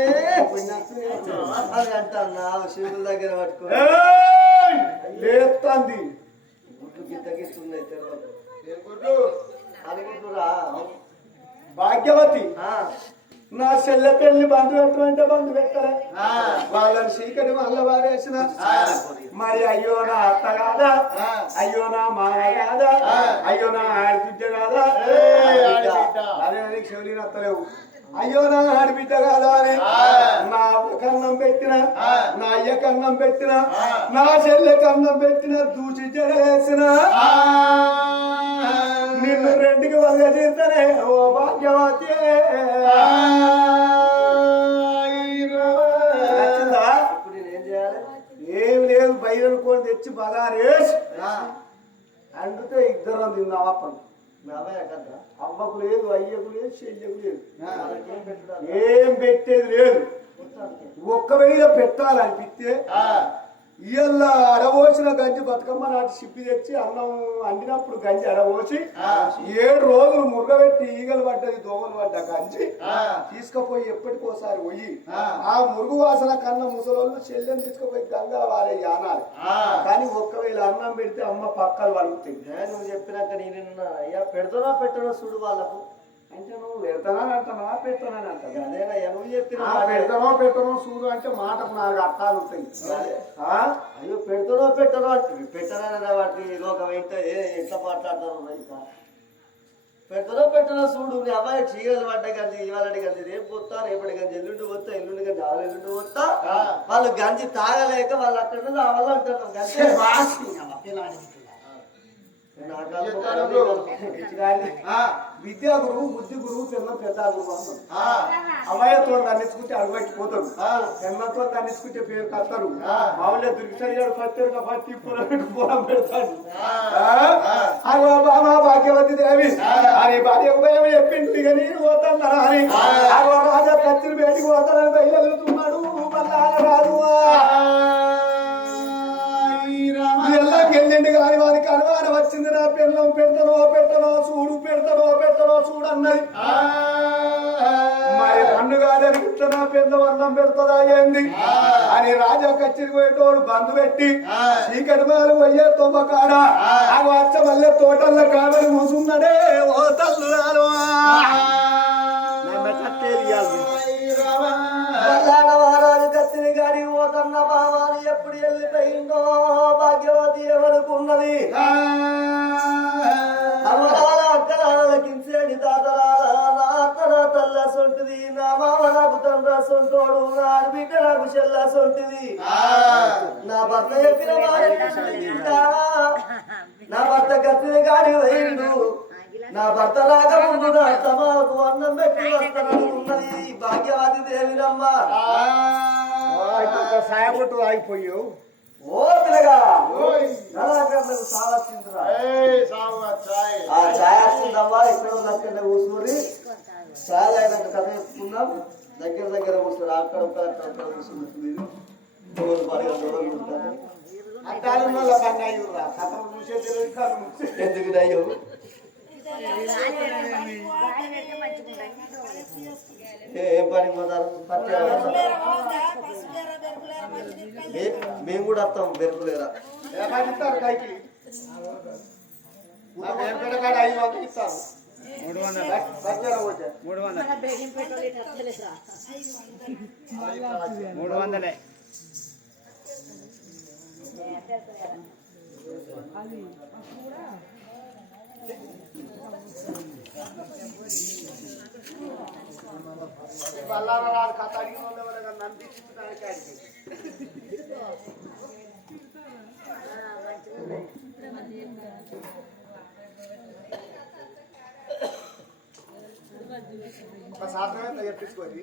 అని అంటాను. నా శివుల దగ్గర పట్టుకో లేస్తుంది. గుడ్లు గిట్ట గిట్టున్నాయి అనుకుంటురా. భాగ్యవతి నా చెల్లె పెళ్లి బంధు పెట్టమంటే బంధు పెట్టలే. వాళ్ళని చీకటి వల్ల వారేసిన మరి అయ్యో నా అత్త కాదా, అయ్యో నా మామ కాదా, అయ్యో నా ఆడబిడ్డ కాదా, అదే చెవులిని అత్తలేవు. అయ్యో నా ఆడబిడ్డ కాదా అని నా అవ్వ కన్నం పెట్టిన, నా అయ్య కన్నం పెట్టిన, నా చెల్లె కన్నం పెట్టిన, దూచి జడేసిన నిన్ను రెండుకి వలగ చేస్తేనే ఓ భాగ్యవతి. నచ్చిందా? ఇప్పుడు నేను ఏం చేయాలి? ఏం లేదు, బయలుకొని తెచ్చి బగారేసి అండితే ఇద్దరం తిందామా పని. నా అమ్మాయి కదా అమ్మకు లేదు, అయ్యకు లేదు, చెల్లెకు లేదు, వాళ్ళకేం పెట్టాలి? ఏం పెట్టేది లేదు. ఒక్క వేళ పెట్టాలనిపిస్తే ఇయ్యల్ల అడవోసిన గంజి బతుకమ్మ నాటి సిప్పి తెచ్చి అన్నం అండినప్పుడు గంజి అడవోసి 7 రోజులు మురగబెట్టి ఈగలు పడ్డది, దోమలు పడ్డ గంజి తీసుకుపోయి ఎప్పటికోసారి పోయి ఆ మురుగు వాసన కన్న ముసలోళ్ళు చెల్లెని తీసుకుపోయి గంగా వారే ఆనాలి. కానీ ఒక్కవేళ అన్నం పెడితే అమ్మ పక్కలు వలుగుతాయి. నువ్వు చెప్పినాక నేను అయ్యా పెడతానో పెట్టడో చూడు వాళ్ళకు అంటే నువ్వు పెడతానని అంటున్నా, పెట్టానని అంటాను. అదేనయ్యా నువ్వు చెప్పిన పెడతానో పెట్టనో చూడు అంటే మాటకు 4 అర్థాలు ఉంటాయి. అయ్యో పెడతానో పెట్టనో అంటే పెట్టననే వాటి లోకం ఏంటో ఎట్లా మాట్లాడతారు? ఇంకా పెడతానో పెట్టనో చూడు. నీ అమ్మాయి చీగలు పడ్డ గంజి ఇవాళ గంజి రేపు వస్తా, రేపటి గంజి ఎల్లుండి వస్తా, ఎల్లుండి గంజి ఆలు ఎల్లుండి వస్తా. వాళ్ళు గంజి తాగలేక వాళ్ళు అక్కడ రావాలంటున్నాం. గంజి విద్యా గురువు, బుద్ధి గురువు, పిల్లలు పెద్ద గురువు అన్నాం. అమ్మాయితో దండించుకుంటే అడుగట్టిపోతాడు, పిల్లలతో దండించుకుంటే పేరు కత్తారు. మామూలుగా దుర్గిసాడు పత్రిక పత్తి పొలం పెడతాడు. అగో బామా భాగ్యవతి దేవి అని భార్య ఉపయోగం చెప్పింది కానీ పోతున్నా అని అగో రాజా కత్తిని బయటికి పోతానని బయలుతున్నాడు. మళ్ళా రాదు వెళ్ళిండి కానీ వారికి అనుమానం వచ్చింది. నా పిల్లం పెడతానో పెట్టనో చూడు, పెడతానో పెట్టనో చూడన్నది. మరి నన్ను కాదని ఇట్లా నా పిల్లం అన్నం పెడతాదా ఏంది అని రాజా కచ్చిరి పోయేటోడు బంధు పెట్టి చీకటి మాలు పోయే తొమ్మకాడ ఆ వచ్చ మళ్ళీ తోటల్లో కావలి మూసున్నాడే. ఓ తల్లు మహారాజు కత్తిని గాడి పోతన్న భావాన్ని ఎప్పుడు వెళ్ళిపోయిందో భాగ్యవతి ఎవరుకున్నది. అమరాల అక్కరాల కించేడి తాతరాల తల్ల సొంటిది, నా మామ నాకు తండ్ర సొంటోడు, నా బిడ్డ నాకు చెల్ల సొంటిది. నా భర్త చెప్పిన నా భర్త కత్తిని గాడి పోయిండు. నా భర్త రాక ముందు నా తమాకు అన్నం పెట్టి వస్తాననుకున్నది భాగ్యవతి దేవిరమ్మ. సాయబొట్టు ఆగిపోయావు. ఓ పిల్లగా కళాకారులకు సావచ్చిందిరా. ఆ ఛాయ్ వస్తుందమ్మా. ఇక్కడ అక్కడ కూర్చుని ఛాయ్ అయినాక కథ చెప్పుకుందాం. దగ్గర కూర్చోరు. అక్కడ కూర్చుంటుంది. ఎందుకు అయ్యో ఏం పని పోతారు? మేము కూడా వస్తాం. బెరుకులేరా కైకి 500 ఇస్తాను. 300 బల్లార రాదు కథ అడిగిన వాళ్ళు ఎవరైనా నన్ను తీసుకుంటానికి అడిగి ఒక శాస్త్రం చెప్పించుకోది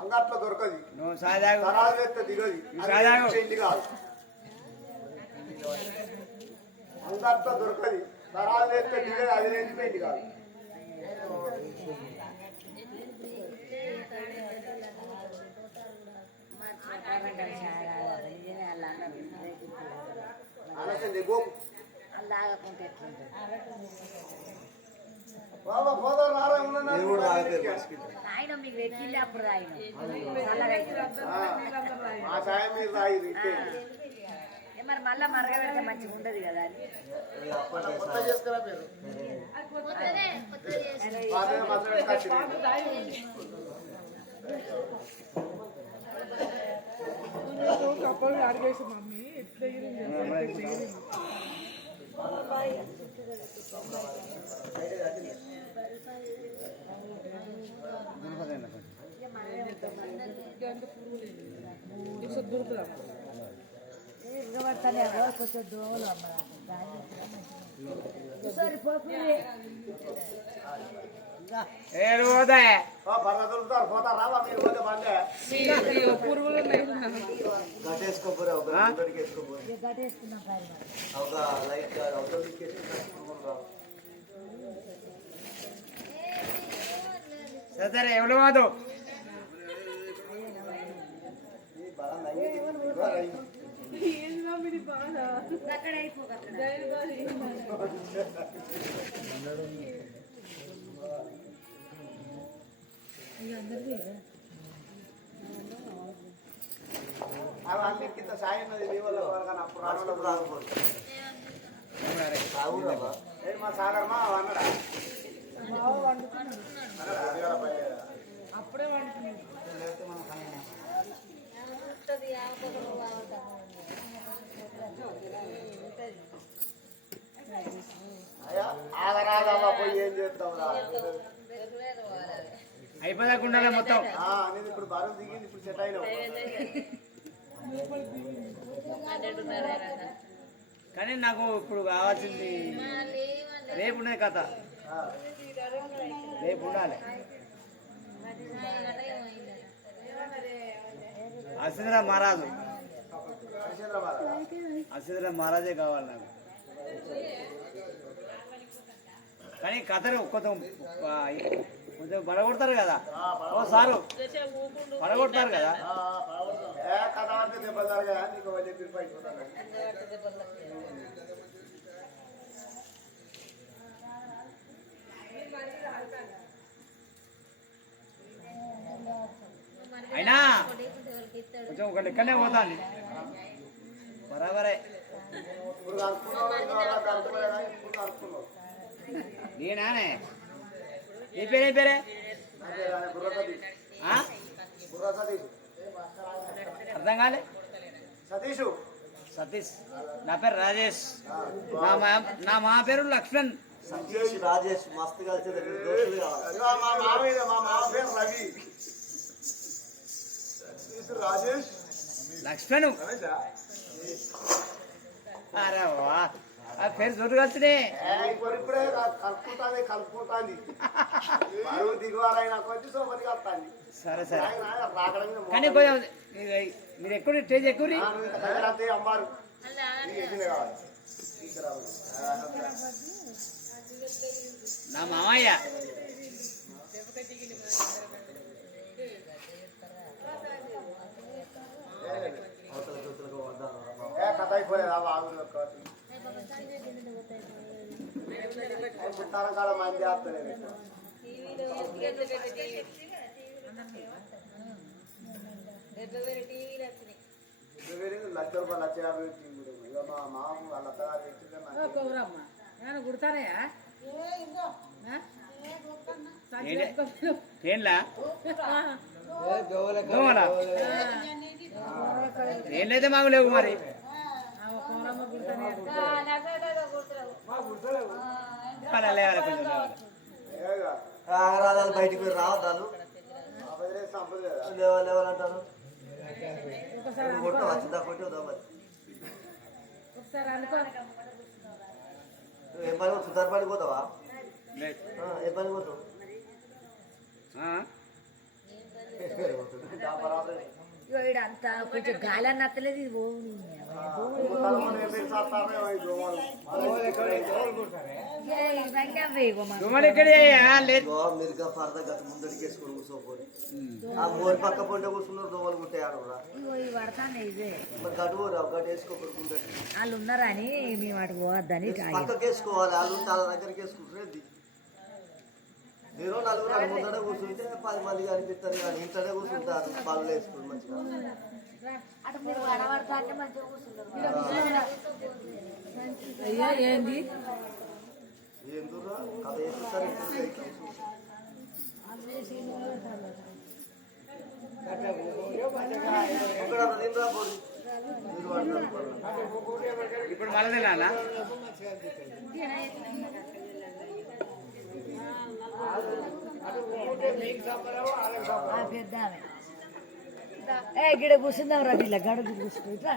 అంగట్లో దొరకది తరాలు వేస్తే దిగది పెళ్లి కాదు అంగట్లో దొరకది తరాలు వేస్తే దిగది అది లేని పెళ్లి కాదు ఆలోచన గోపు బాబా పోదాం రారా ఆయన మీకు ఎక్కింది అప్పుడు ఆ సాయం మీరు రాయి మరి మళ్ళా మరగబెడితే మంచిగా ఉండదు కదా అని కొత్త చేసుకురా మీరు కప్పలు అడిగేసి మమ్మీ ఎట్లా దొరుకుతుందా ఇరగబడతానే కొంచెం దోమలు పురుగులు గట్టేసుకోపోరా ఒక గడికి వేసుకోపోరా గట్టేసుకున్నాం ఒక లైట్ అవతల దిక్కేసి సరే ఎవరు కాదు అక్కడ అయిపోగలరు అన్నింటికింత సాయం ఉన్నది మీ వల్ల కానీ అప్పుడు రావడం రాకపోతే మా సాగర్ మా అన్నడా అప్పుడే వండుకున్నాడు అయ్యా ఆగరాగమ్మా పోయి ఏం చేస్తాం రా అయిపోదాకుండా మొత్తం అనేది ఇప్పుడు బరువు దిగింది ఇప్పుడు సెట్ అయినావు కానీ నాకు ఇప్పుడు కావాల్సింది రేపు ఉన్నది కథ రేపు ఉండాలి అసిద్ర మహారాజు అసిద్ర మహారాజే కావాలి నాకు కానీ కథలు కొంచెం కొంచెం పడగొడతారు కదా ఓ సారు పడగొడతారు కదా కథ అంటే దెబ్బలు జరగా నీకు వెళ్ళి పిలిపి అయిపోతాను అయినా కొంచెం ఒక లెక్కనే పోతాను బరాబరే ఇప్పుడు కలుపుకున్నావు ఇప్పుడు కలుపుకున్నావు నేనానే ఏ పేరే బుర్ర సతీష్ అర్థం కాలే సతీషు సతీష్ నా పేరు రాజేష్ నా మా పేరు లక్ష్మణ్ సతీష్ రాజేష్ మస్తు కలిసి దోస్తులు కావాలి మా మామ పేరు రవి సతీష్ రాజేష్ లక్ష్మణ్ అరే వా ఆ పేరు చోటు కలిసినే ఇప్పుడే కలుపుకుంటాంది బరువు దిగువాలైనా కొంచెం సోపతి కలుపుతాంది సరే సరే రాకడం కానీ కొంచెం మీరు ఎక్కువ స్టేజ్ ఎక్కువ అమ్మారు కావాలి నా మామయ్య అవతల చూతులకు వద్దాం కథ అయిపోలేదు పుట్టారం కాలం మంది ఆపుతలేదు లక్ష రూపాయలు లక్ష 50 ఇక మా మామ వాళ్ళ అత్తగారు ఇచ్చిందే కుడతానయా ఏంలా దోమల ఏంటైతే మాకు లేవు మరి అలా లేవాలి కొంచెం లేవాలి. ఆగరాదాలు బయటికి పోయి రావద్దాలు లేవాలంటారు కొట్టావా చిన్న కొట్టి వద్దాం మరి ఒకసారి అనుకో ఏం పని సుతారు పని పోతావా లేదు. ఏం పని పోతావు ఇగో ఈడంతా కొంచెం గాలి అని నత్తలేదు ఇది పోవు. దోమలు ఎక్కడ లేదు. మీరుగా పరద గత ముందడికి వేసుకొని కూర్చోపోయి ఆ మోరి పక్క పొంట కూర్చున్నారు దోమలు కుట్టాడు ఇగో ఇవి పడతానే ఇదే మరి గడువు గడ్డ వేసుకోకూడదు ముందడి వాళ్ళు ఉన్నారని మేము అటు పోవద్దని పక్కకి వేసుకోవాలి వాళ్ళు తన దగ్గరికి వేసుకుంటారు మీరు నలుగురు అటు ముందడే కూర్చుంటే 10 మంది కనిపిస్తారు కానీ ఇంట్లోనే కూర్చుంటారు పళ్ళు వేసుకుని మంచిగా అటు మీరు కనబడతా అంటే మంచిగా కూర్చుంటారు. అయ్యా ఏంది ఎందుకు కథ వేస్తారు ఇక్కడ నేను రాబోదు మీరు వాడతారు ఇప్పుడు మళ్ళీ తినాలా పెద్ద ఏ గిడ కూర్చుందాం రా ఇలా గడ కూర్చుంటా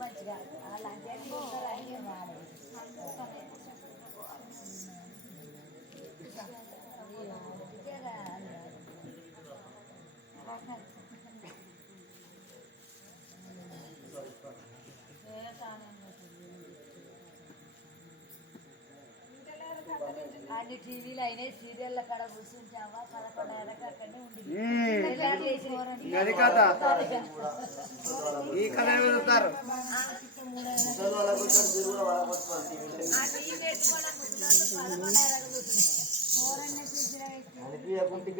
మంచిగా అన్ని టీవీలు అయినాయి సీరియల్ కాడ కూర్చుంటావా 11:30 అక్కడనే ఉండి అది కథ ఈ కథ చూస్తారు. అనిపించకుంటే